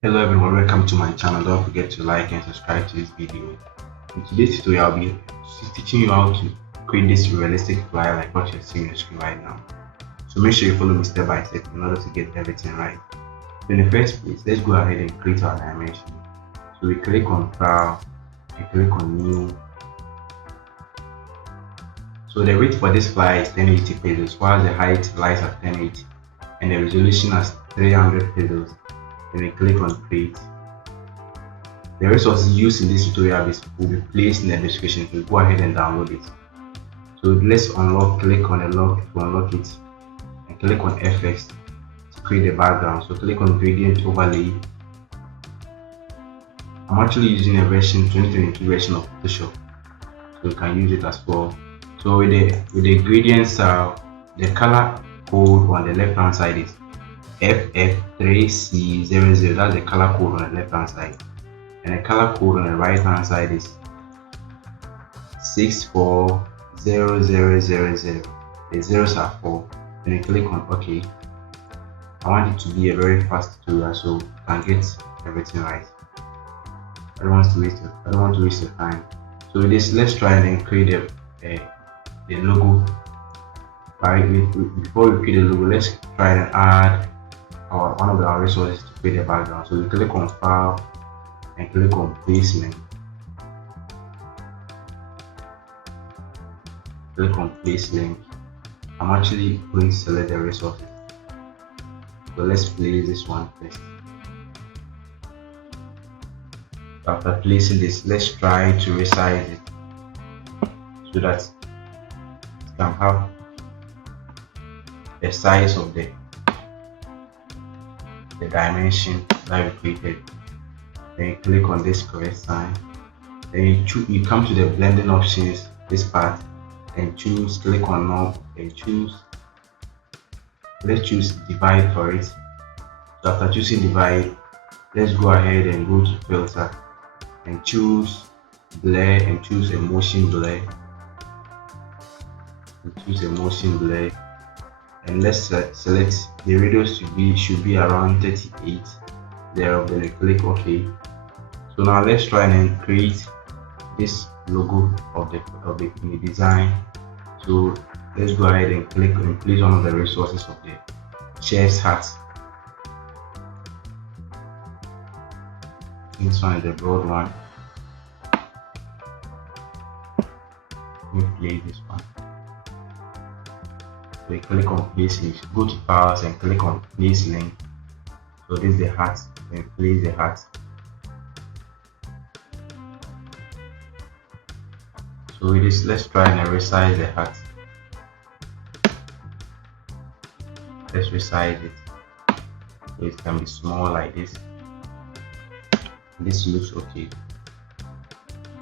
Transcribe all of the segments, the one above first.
Hello everyone, welcome to my channel. Don't forget to like and subscribe to this video. In today's tutorial, I'll be teaching you how to create this realistic flyer like what you're seeing on your screen right now. So make sure you follow me step by step in order to get everything right. So in the first place, let's go ahead and create our dimension. So we click on file and click on new. So the width for this flyer is 1080 pixels while the height lies at 1080 and the resolution is 300 pixels. Then we click on create. The resources used in this tutorial will be placed in the description, so go ahead and download it. So let's click on the log to unlock it and click on FX to create the background. So click on gradient overlay. I'm actually using a version 2022 version of Photoshop, so you can use it as well. So with the gradient style, the color code on the left hand side is FF3C00. That's the color code on the left hand side. And the color code on the right hand side is 640000. The zeros are 4. Then you click on OK. I want it to be a very fast tutorial so you can get everything right. I don't want to waste your time. So with this, let's try and create the logo. Before we create the logo, let's try and add one of our resources to create the background. So we click on File and click on Placement. Click on Place Link. I'm actually going to select the resources. So let's place this one first. After placing this, let's try to resize it so that it can have the size of the dimension that we created. Then you click on this correct sign. Then you come to the blending options, this part, and click on knob and let's choose divide for it. So after choosing divide, let's go ahead and go to filter and choose blur and choose a motion blur and let's select the radius should be around 38 there. Then I click OK. So now let's try and create this logo of the design. So let's go ahead and click and place one of the resources of the chef's hat. This one is the broad one. Let me place this one. So you click on place link, go to files and click on place link. So this is the hat, then place the hat. So with this, let's try and resize the hat. Let's resize it so it can be small like this. This looks okay.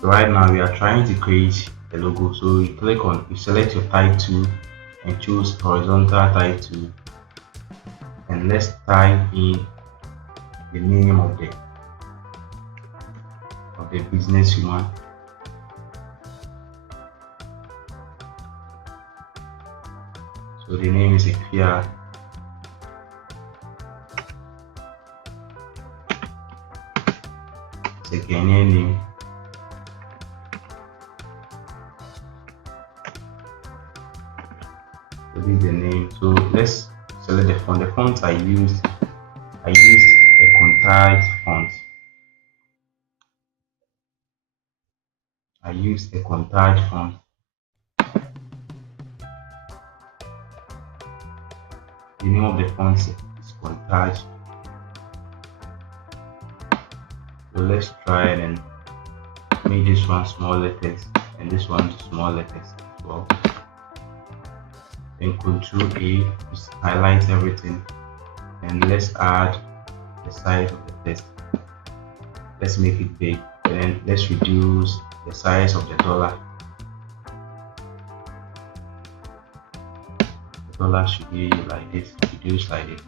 So right now we are trying to create a logo. So you select your type tool and choose horizontal type tool, and let's type in the name of the business woman. So the name is Ifia. It's a Ghanaian name. So this is the name. So let's select the font. The fonts I used a Contage font. I used a Contage font. The name of the font is Contage. So let's try and make this one small letters and this one small letters as well. Then Ctrl A to highlight everything, and let's add the size of the text. Let's make it big, and then let's reduce the size of the dollar. The dollar should be like this, reduced like this.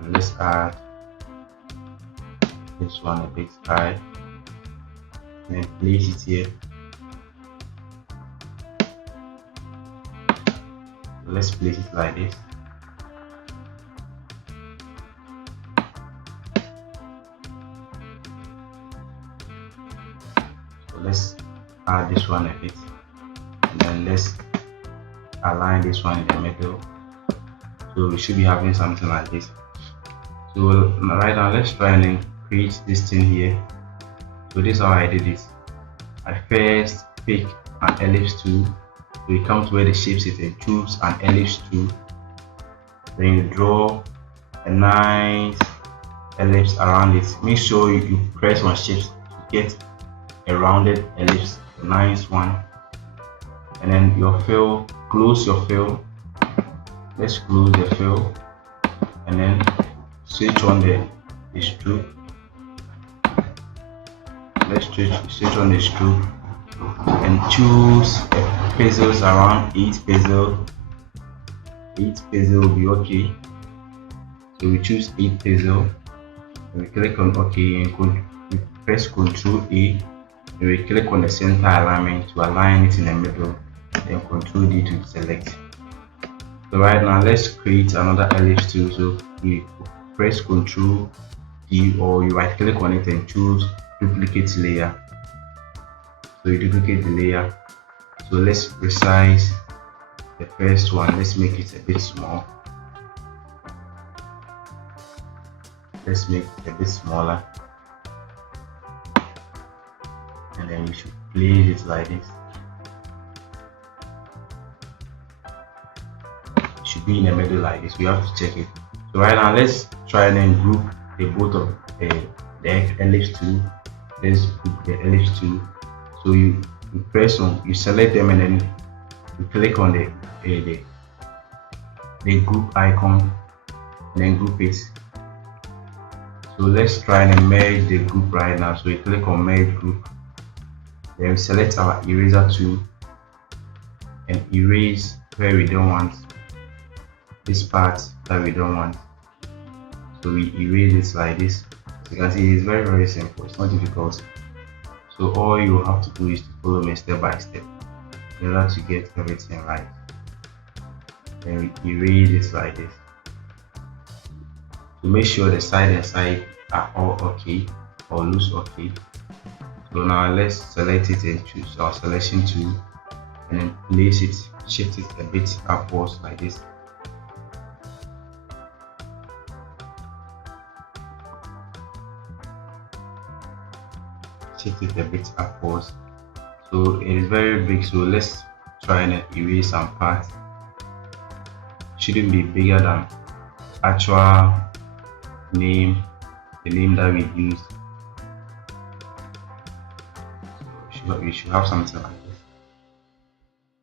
And let's add this one a bit high, and then place it here. Let's place it like this. let's add this one a bit, and then let's align this one in the middle. So we should be having something like this. So right now let's try and create this thing here. So this is how I did it. I first pick an ellipse tool. So you come to where the shape is and choose an ellipse tool. Then you draw a nice ellipse around it. Make sure you press on shapes to get a rounded ellipse, a nice one. And then your fill, close your fill. Let's close the fill and then switch on the stroke. Let's switch on the stroke and choose pixels around 8 pixels. 8 pixel will be okay. So we choose 8 pixel and we click on OK and we press Ctrl A and we click on the center alignment to align it in the middle, then Ctrl D to select. So right now let's create another ellipse tool. So we press Ctrl D or you right click on it and choose duplicate layer. So you duplicate the layer. So let's resize the first one. Let's make it a bit small. Let's make it a bit smaller, and then we should place it like this. It should be in the middle like this. We have to check it. So right now let's try and then group the both of the ellipse tool. Let's group the ellipse tool. So you press on, you select them and then you click on the group icon and then group it. So let's try and merge the group right now. So we click on merge group, then we select our eraser tool and erase where we don't want, this part that we don't want. So we erase it like this. As you can see, it's very simple, it's not difficult. So all you have to do is to follow me step by step in order to get everything right. Then we erase it like this. To make sure the side and side are all okay or looks okay. So now let's select it and choose our selection tool and then place it, shift it a bit upwards like this. Shift it a bit upwards. So it is very big, so let's try and erase some parts. Shouldn't be bigger than actual name, the name that we used. So we should have something like this.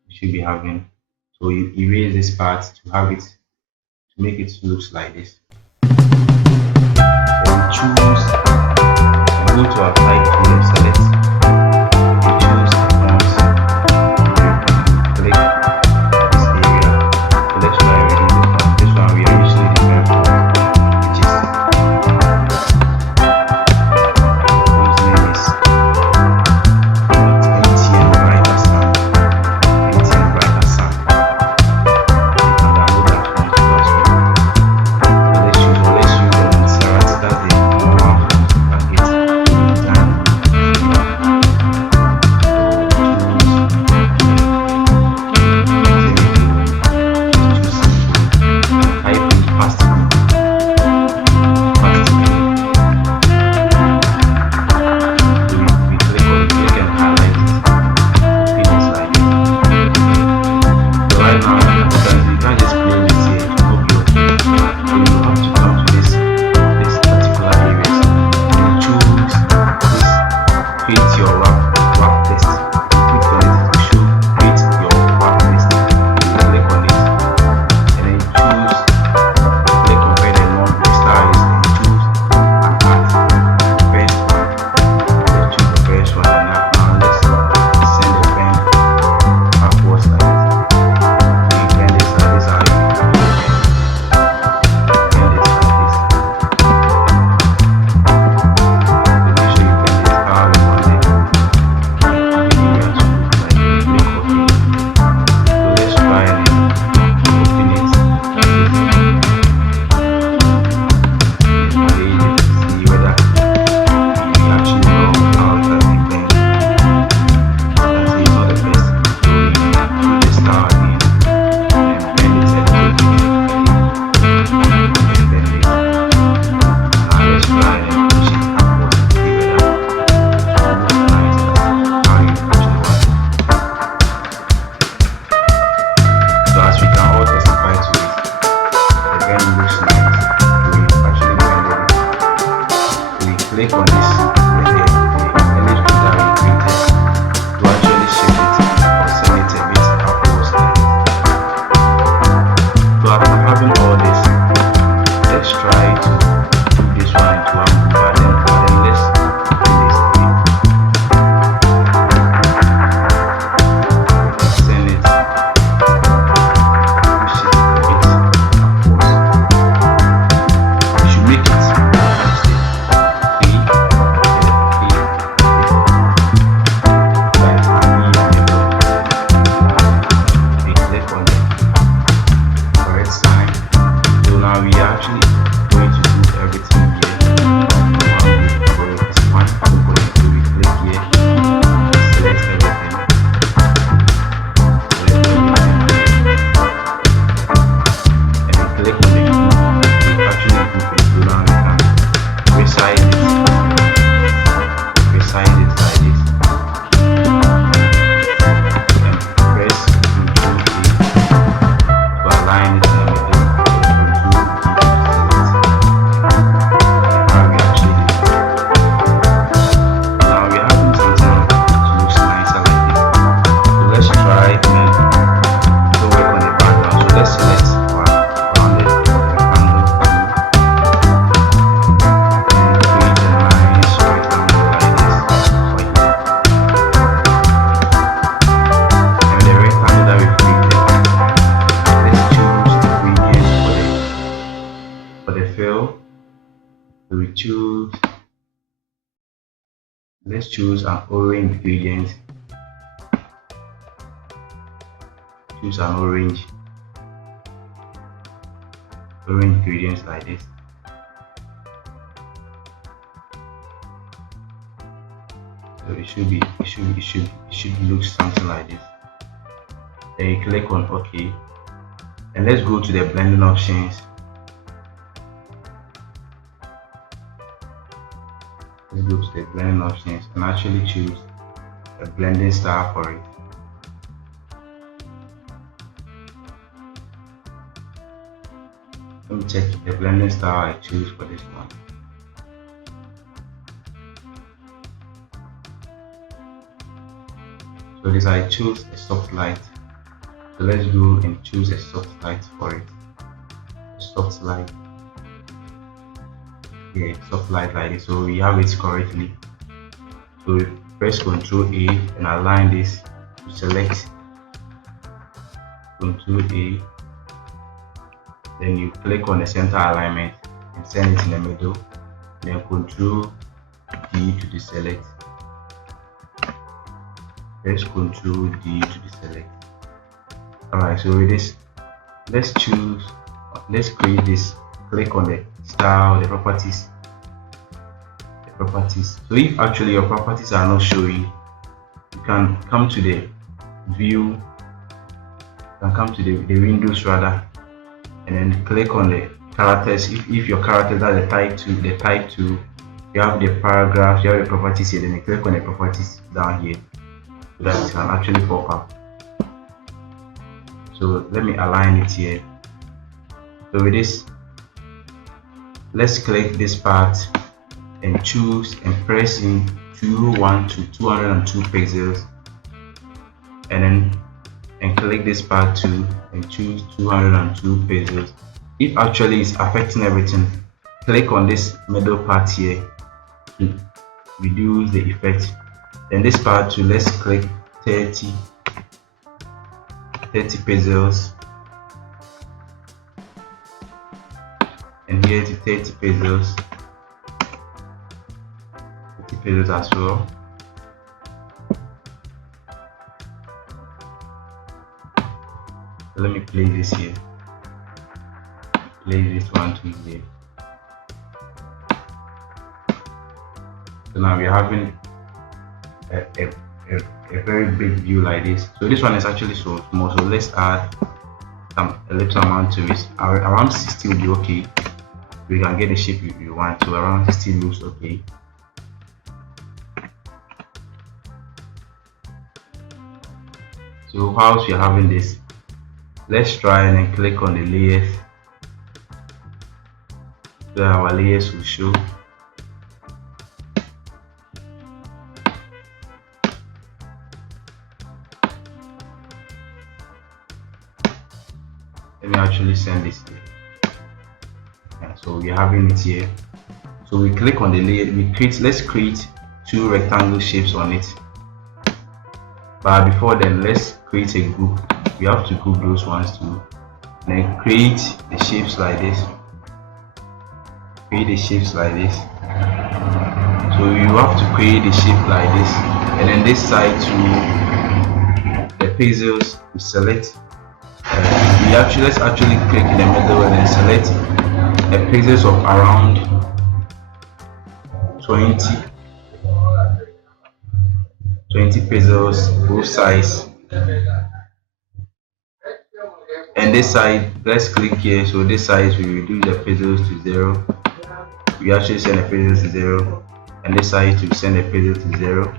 We should be having, so you erase this part to have it, to make it look like this. Then choose and go to our type tool and select. You choose fonts, click this area. So let's try and remove the font. This one we are using different font, which is font's name is MTN Brighter Sun. MTN Brighter Sun. You can download that font to us. So let's click on this the image group that we created to actually shift it or send it a bit upwards. So after having all this, let's try to do this one into one group, but then let's do this again. Send it, push it a bit upwards. You should make it let's choose an orange ingredient. Choose an orange ingredients like this. So it should look something like this. Then you click on OK, and let's go to the blending options. Let's go to the blending options and actually choose a blending style for it. Let me check the blending style I choose for this one. So this I choose a soft light. So let's go and choose a soft light for it. A soft light. Yeah, soft light like this. So we have it correctly. So we press Ctrl A and align this to select. Ctrl A. Then you click on the center alignment and send it in the middle. Then Ctrl D to deselect. Press Ctrl D to deselect. Alright, so with this, let's create this. Click on the style, the properties. So if actually your properties are not showing, you can come to the view, you can come to the windows rather, and then click on the characters. If your characters are the type 2, you have the paragraphs, you have the properties here, then you click on the properties down here so that it can actually pop up. So let me align it here. So with this, let's click this part and choose and press in 201 to 202 pixels, and click this part too and choose 202 pixels. If actually it's affecting everything, click on this middle part here to reduce the effect. Then this part too, let's click 30 pixels, and here to 30 pixels as well. So let me place this here, place this one to here. So now we're having a very big view like this. So this one is actually so small, so let's add a little amount to it. Around 60 will be okay. We can get the shape you want, so around 60 looks okay. So whilst we are having this, let's try and then click on the layers, so our layers will show. actually send this here. Yeah, so we're having it here. So we click on the layer, let's create two rectangle shapes on it. But before then, let's create a group. We have to group those ones too. And then create the shapes like this. Create the shapes like this. So you have to create the shape like this. And then this side to the pixels, we select. Let's actually click in the middle and then select the pixels of around 20 pixels both sides. And this side, let's click here. So this side we reduce the pixels to 0. We actually send the pixels to 0. And this side we send the pixels to 0.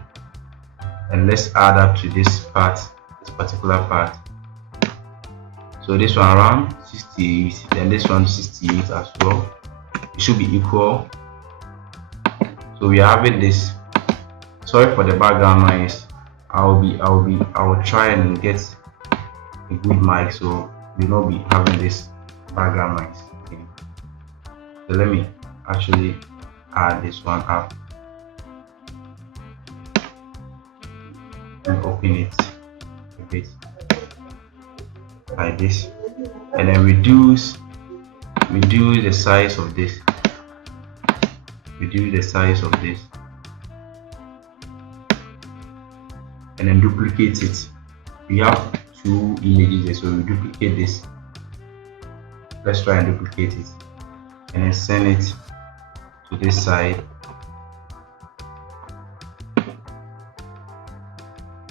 And let's add up to this part, this particular part. So this one around 68 and this one 68 as well. It should be equal. So we are having this. Sorry for the background noise. I'll try and get a good mic so you'll not be having this background noise. Okay. So let me actually add this one up and open it a bit like this, and then reduce the size of this. Reduce the size of this, and then duplicate it. We have two images there, so we duplicate this. Let's try and duplicate it, and then send it to this side.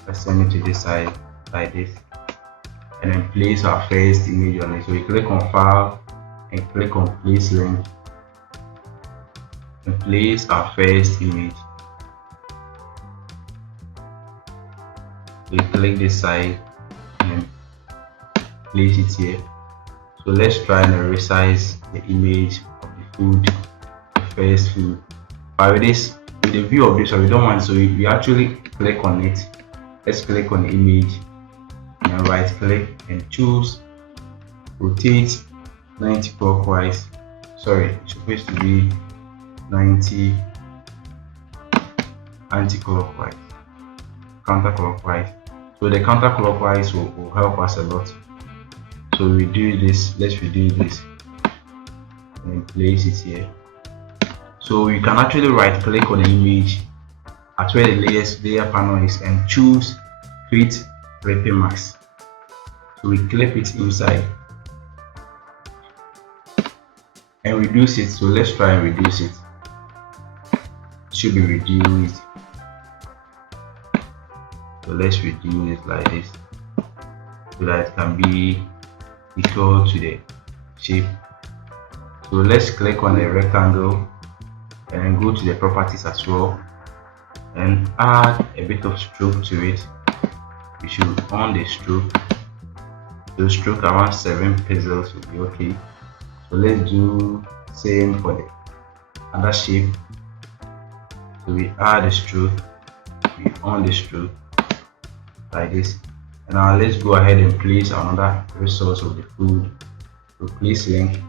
Let's send it to this side like this, and then place our first image on it. So we click on File and click on Place Link and place our first image. We click this side and place it here. So let's try and resize the image of the food, the first food. But with the view of this one, we don't want, so we actually click on it. Let's click on the image and then right click and choose rotate 90 clockwise. Sorry, it's supposed to be 90 anti-clockwise, counterclockwise. So the counterclockwise will help us a lot. So we do this, let's redo this and place it here. So you can actually right click on the image at where the layer panel is and choose create clipping mask. So we clip it inside and reduce it. So let's try and reduce it. It should be reduced. So let's reduce it like this so that it can be equal to the shape. So let's click on the rectangle and then go to the properties as well and add a bit of stroke to it. We should on the stroke. The stroke around 7 pixels will be okay. So let's do same for the other shape. So we add the stroke, we on the stroke like this. And now let's go ahead and place another resource of the food. So place link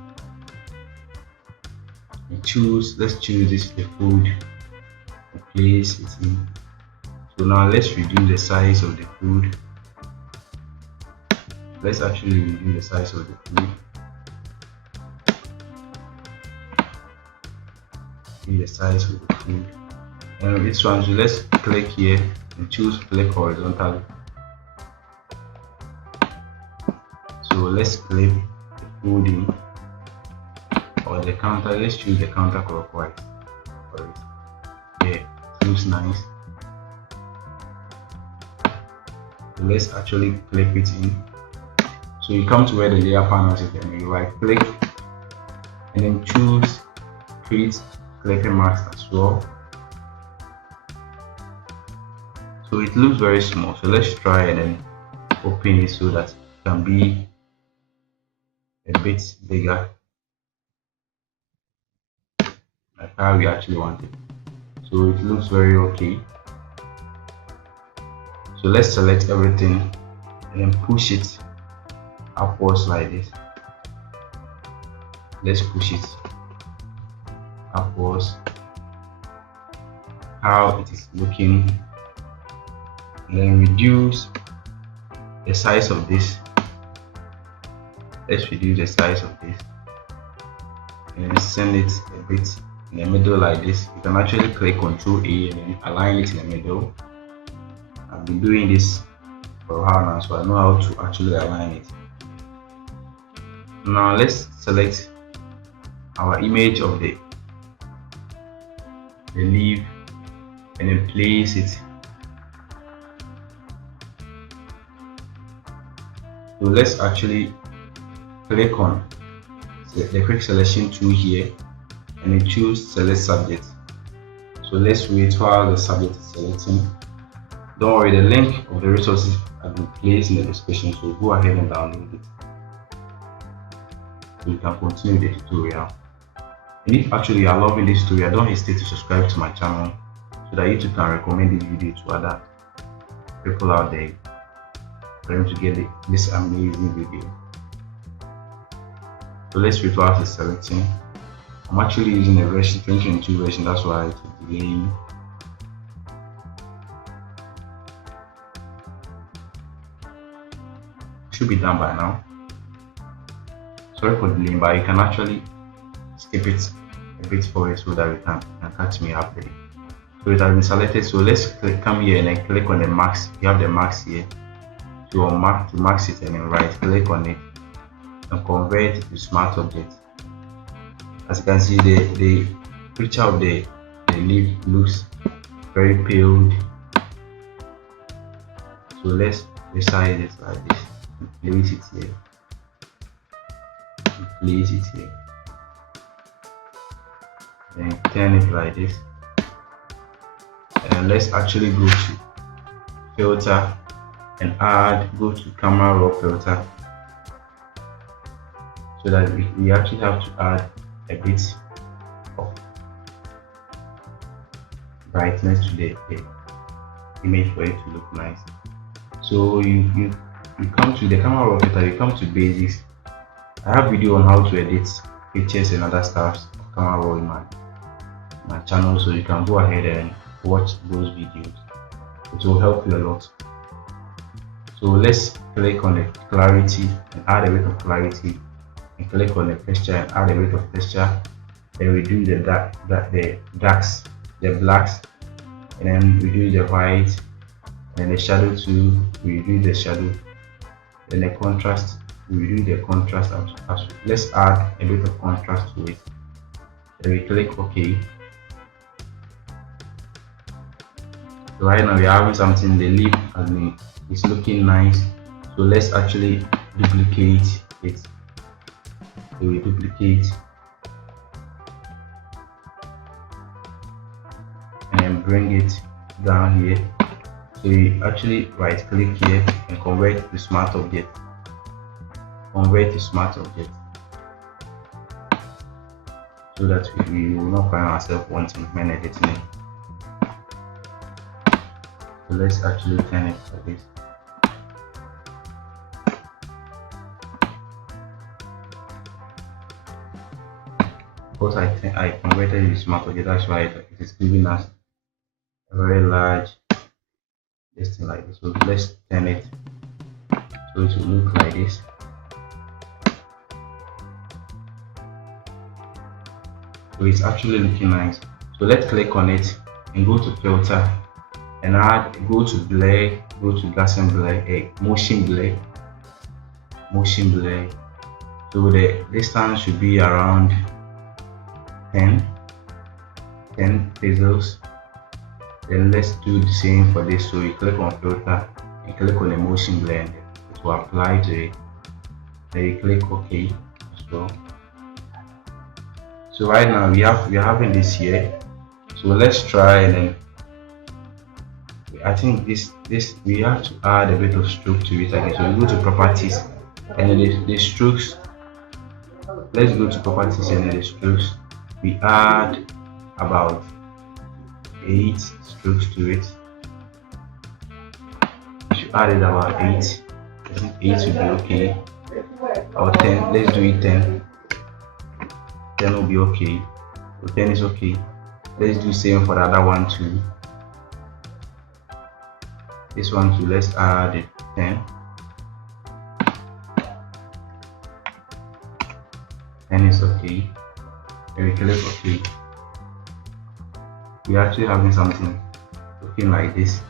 and let's choose this, the food, and place it in. So now let's reduce the size of the food. Let's actually reduce the size of the food. The size of the food. And this one, so let's click here and choose clip horizontally. So let's clip the food in, or the counter. Let's choose the counterclockwise for it. Yeah, it looks nice. So let's actually clip it in. So you come to where the layer panel is and you right click and then choose create clipping mask as well. So it looks very small, so let's try and then open it so that it can be a bit bigger, like how we actually want it. So it looks very okay. So let's select everything and then push it upwards like this. let's push it upwards, how it is looking, and then reduce the size of this. Let's reduce the size of this and then send it a bit in the middle like this. You can actually click Ctrl A and then align it in the middle. I've been doing this for a while now, so I know how to actually align it. Now let's select our image of the leaf and then place it. So let's actually click on the quick selection tool here and then choose select subject. So let's wait while the subject is selecting. Don't worry, the link of the resources have been placed in the description, so go ahead and download it so you can continue the tutorial. And if actually you are loving this tutorial, don't hesitate to subscribe to my channel so that YouTube can recommend this video to other people out there for them to get this amazing video. So let's wait while it's selecting. I'm actually using a version 2022 version, that's why it's delaying. Should be done by now. Sorry for delaying, but you can actually skip it a bit forward so that you can catch me up there. So it has been selected, so let's come here and then click on the max. You have the max here. So to max it and then right click on it and convert it to smart object. As you can see, the picture of the leaf looks very pale. So let's resize it like this and place it here. Place it here. Then turn it like this. And let's actually go to filter and go to camera raw filter, so that we actually have to add a bit of brightness to the image for it to look nice. So you come to the camera raw filter, you come to basics. I have video on how to edit pictures and other stuff of camera raw in my channel, so you can go ahead and watch those videos. It will help you a lot. So let's click on the clarity and add a bit of clarity, and click on the texture and add a bit of texture. Then reduce the darks, the blacks, and then reduce the white, and the shadow too, we reduce the shadow. Then the contrast, we reduce the contrast as well. Let's add a bit of contrast to it. Then we click OK. So right now we are having something, the leaf is looking nice. So let's actually duplicate it. So we duplicate and then bring it down here. So we actually right click here and convert to smart object. Convert to smart object, so that we will not find ourselves wanting when editing it. So let's actually turn it like this. Because I converted it to smart object, that's why it is giving us a very large this thing like this. So let's turn it so it will look like this. So it's actually looking nice. So let's click on it and go to filter and go to blur, go to Gaussian blur, motion blur. So the distance should be around 10 pixels. Then let's do the same for this. So you click on filter and click on the motion blur, and it will apply to it. Then you click OK as well. So right now we are having this here. So let's try, and then I think this we have to add a bit of stroke to it again. So we go to properties and then the strokes. Let's go to properties and then the strokes. We add about 8 strokes to it. We should add it about 8. I think 8 should be okay. Or 10. Let's do it 10. 10 will be okay. So 10 is okay. Let's do same for the other one too. This one too, let's add it 10. 10 is okay. Then we click OK. We're actually having something looking like this.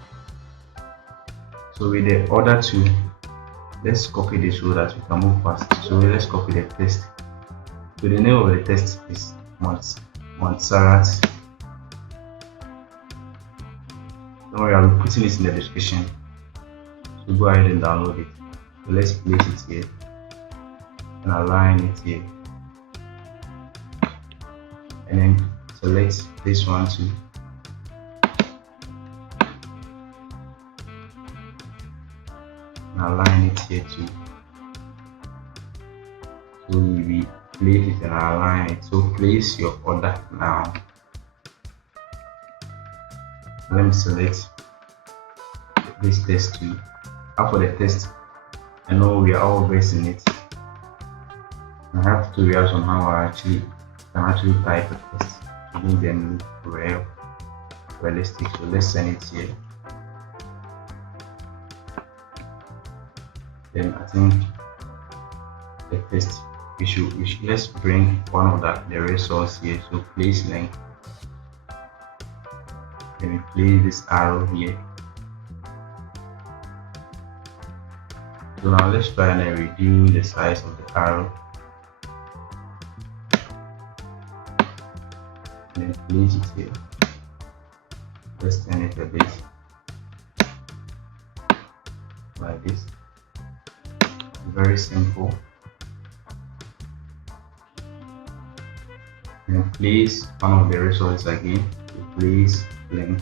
So with the other two, let's copy this so that we can move fast. So let's copy the test. So the name of the test is Montserrat. Don't worry, I'll be putting it in the description. So go ahead and download it. So let's place it here and align it here. And then select this one too. And align it here too. So we place it and align it. So place your order now. Let me select this test too. After the test, I know we are all versed in it. I have tutorials on how I can actually type a test to make them look realistic. So let's send it here. Then I think the test we should let's bring one of the resource here. So place link. Then we place this arrow here. So now let's try and reduce the size of the arrow. And then place it here. Let's turn it a bit like this. Very simple. And place one of the resources again. Place link.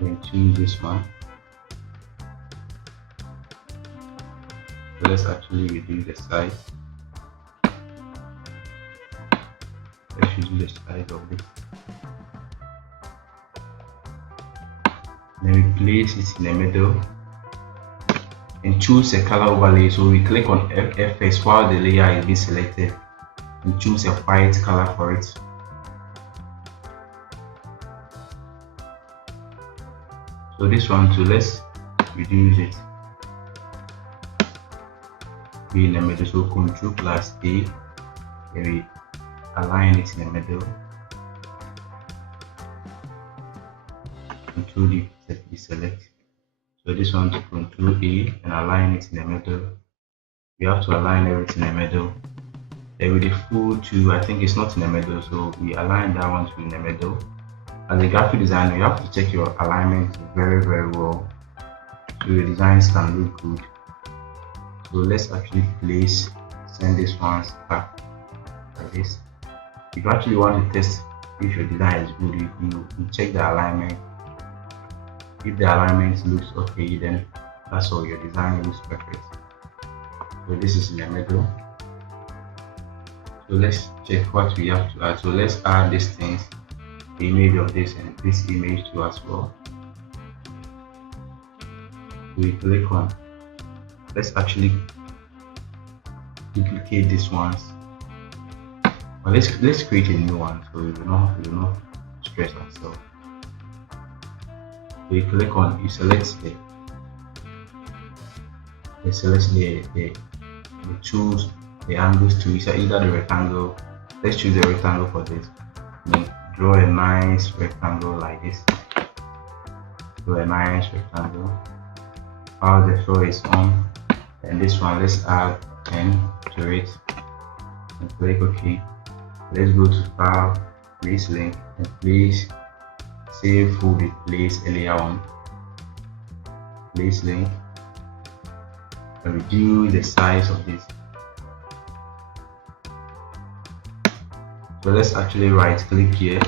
Then choose this one. So let's actually reduce the size. Let's reduce the size of this. Then we place it in the middle and choose a color overlay. So we click on FX while the layer is being selected and choose a white color for it. So this one too, let's reduce it. Be in the middle, so Ctrl+A, and we align it in the middle. Ctrl-D, select. So this one to Ctrl-A and align it in the middle. We have to align everything in the middle. Then with the food too, I think it's not in the middle, so we align that one to in the middle. As a graphic designer, you have to check your alignment very well, so your designs can look good. So let's actually send this one back like this. If you actually want to test if your design is good, you check the alignment. If the alignment looks okay, then that's all, your design looks perfect. So this is in the middle. So let's check what we have to add. So let's add these things, the image of this and this image too as well. We click on, let's actually duplicate these ones. But let's create a new one so we will not stress ourselves. So you click on, you select the choose the angles to either the rectangle. Let's choose the rectangle for this. Then draw a nice rectangle like this. Draw a nice rectangle. While the floor is on, and this one let's add 10 to it and click OK. Let's go to File, Place Link, and place save food we placed earlier on. Place link and reduce the size of this. So let's actually right click here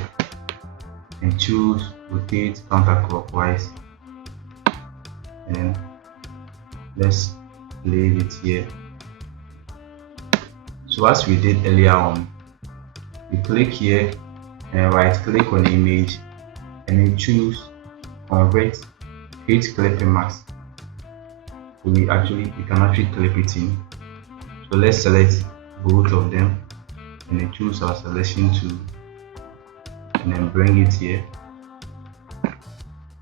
and choose rotate counterclockwise, and then let's place it here. So as we did earlier on, we click here and right click on the image and then choose convert, create clipping mask. So we can actually clip it in. So let's select both of them, and then choose our selection tool and then bring it here.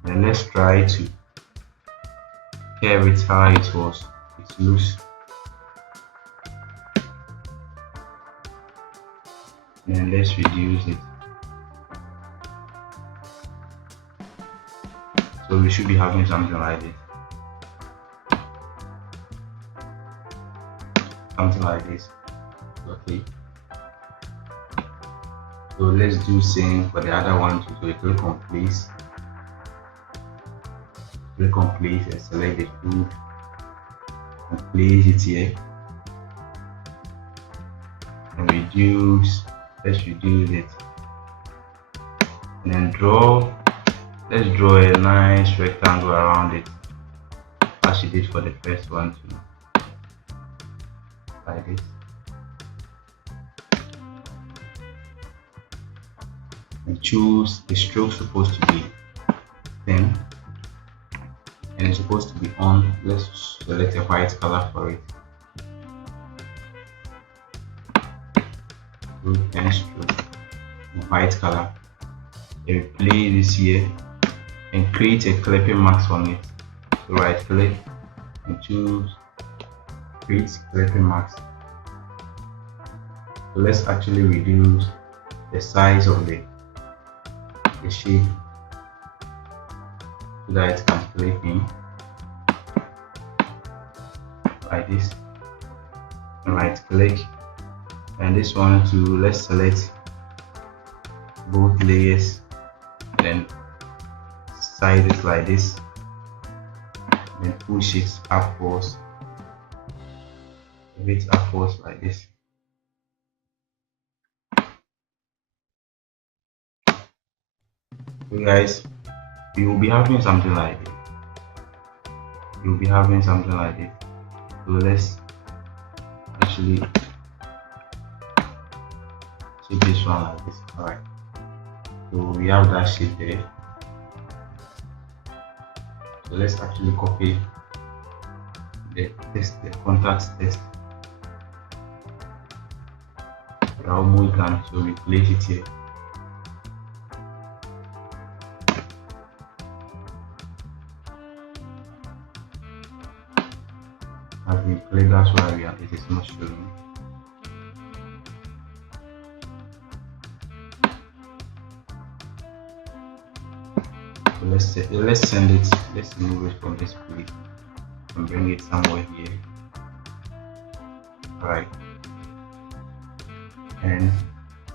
Then let's try to curve it how it was. It looks. And let's reduce it. So we should be having something like this. Something like this. Okay. So let's do same for the other one too. So you click on place. Click on place and select the food and place it here. And reduce. Let's reduce it. And then draw. Let's draw a nice rectangle around it, as you did for the first one too. Like this. And choose the stroke supposed to be thin and it's supposed to be on. Let's select a white color for it. And stroke white color. And place this here and create a clipping mask on it. So right click and choose create clipping mask. So let's actually reduce the size of the shape so that it can clip in like this. And right click, and this one too, let's select both layers and then size it like this, then push it upwards, move it upwards like this. So guys, you will be having something like this. You'll be having something like this. So let's actually shape this one like this. Alright. So we have that shape there. So let's actually copy the text, the contact text. I'll move down, so we place it here. As we click, that's why it is not showing. So let's send it. Let's move it from this place and bring it somewhere here. Alright, and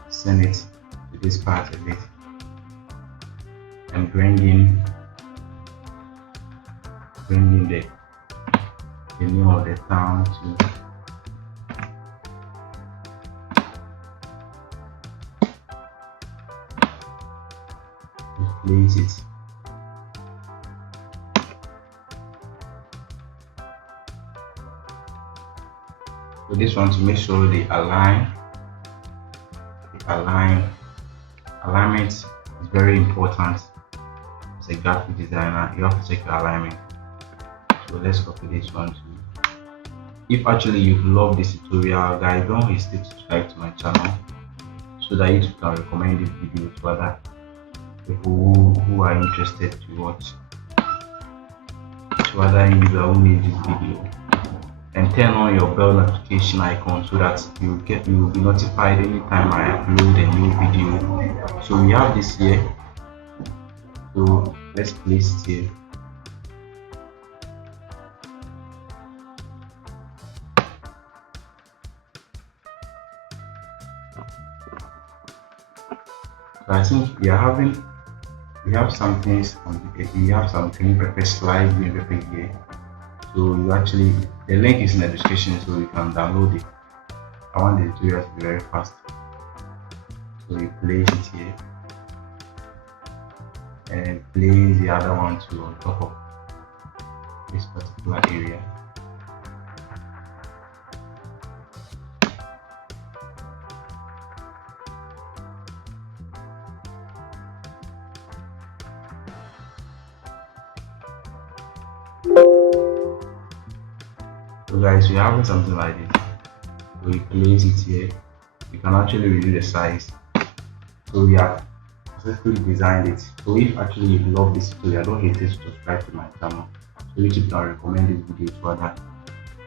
send it to this part of it and bring in the name of the town to place it. So this one, to make sure the alignment is very important. As a graphic designer, you have to check your alignment. So let's copy this one too. If actually you've loved this tutorial, guys, don't hesitate to subscribe to my channel so that you can recommend this video to other people who are interested to watch, to other individuals who need this video. And turn on your bell notification icon so that you will be notified anytime I upload a new video. So we have this here. So let's place it here. So I think we have some things we have some green pepper slice, green pepper here. So you actually, the link is in the description so you can download it. I want the tutorial to be very fast. So you place it here and place the other one too on top of this particular area. So guys, we have something like this. So you place it here. You can actually reduce the size. So we have successfully designed it. So if actually you love this tutorial, don't hesitate to subscribe to my channel so YouTube can recommend this video to others.